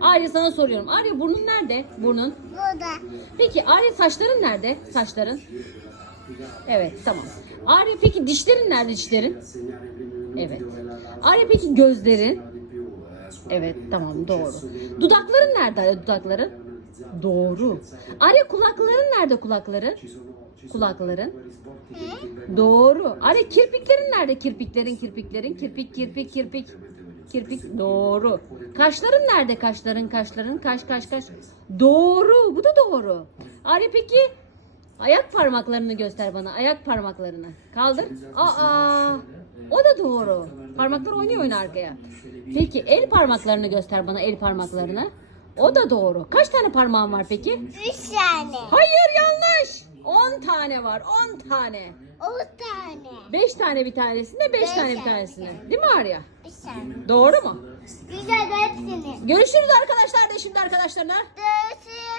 Arya sana soruyorum. Arya burnun nerede? Burnun. Burada. Peki Arya saçların nerede? Saçların. Evet tamam. Arya peki dişlerin nerede dişlerin? Evet. Arya peki gözlerin? Evet tamam doğru. Dudakların nerede Arya dudakların? Doğru. Arya kulakların nerede kulakların? Kulakların. Doğru. Arya kirpiklerin nerede kirpiklerin kirpiklerin? Kirpik kirpik kirpik. Kirpik doğru. Kaşların nerede kaşların kaşların? Kaş kaş kaş. Doğru. Bu da doğru. Arya peki ayak parmaklarını göster bana. Ayak parmaklarını. Kaldır. Aa. O da doğru. Parmaklar oynuyor oyun arkaya. Peki el parmaklarını göster bana el parmaklarını. O da doğru. Kaç tane parmağın var peki? Üç tane. Hayır yanlış. 10 tane var. 10 tane. On tane. 5 tane bir tanesinde 5 Beş tane bir tane. tanesinde. Değil mi Arya? Bir tane. Doğru mu? Güzel hepsini. Görüşürüz arkadaşlar da şimdi arkadaşlarına. Görüşürüz.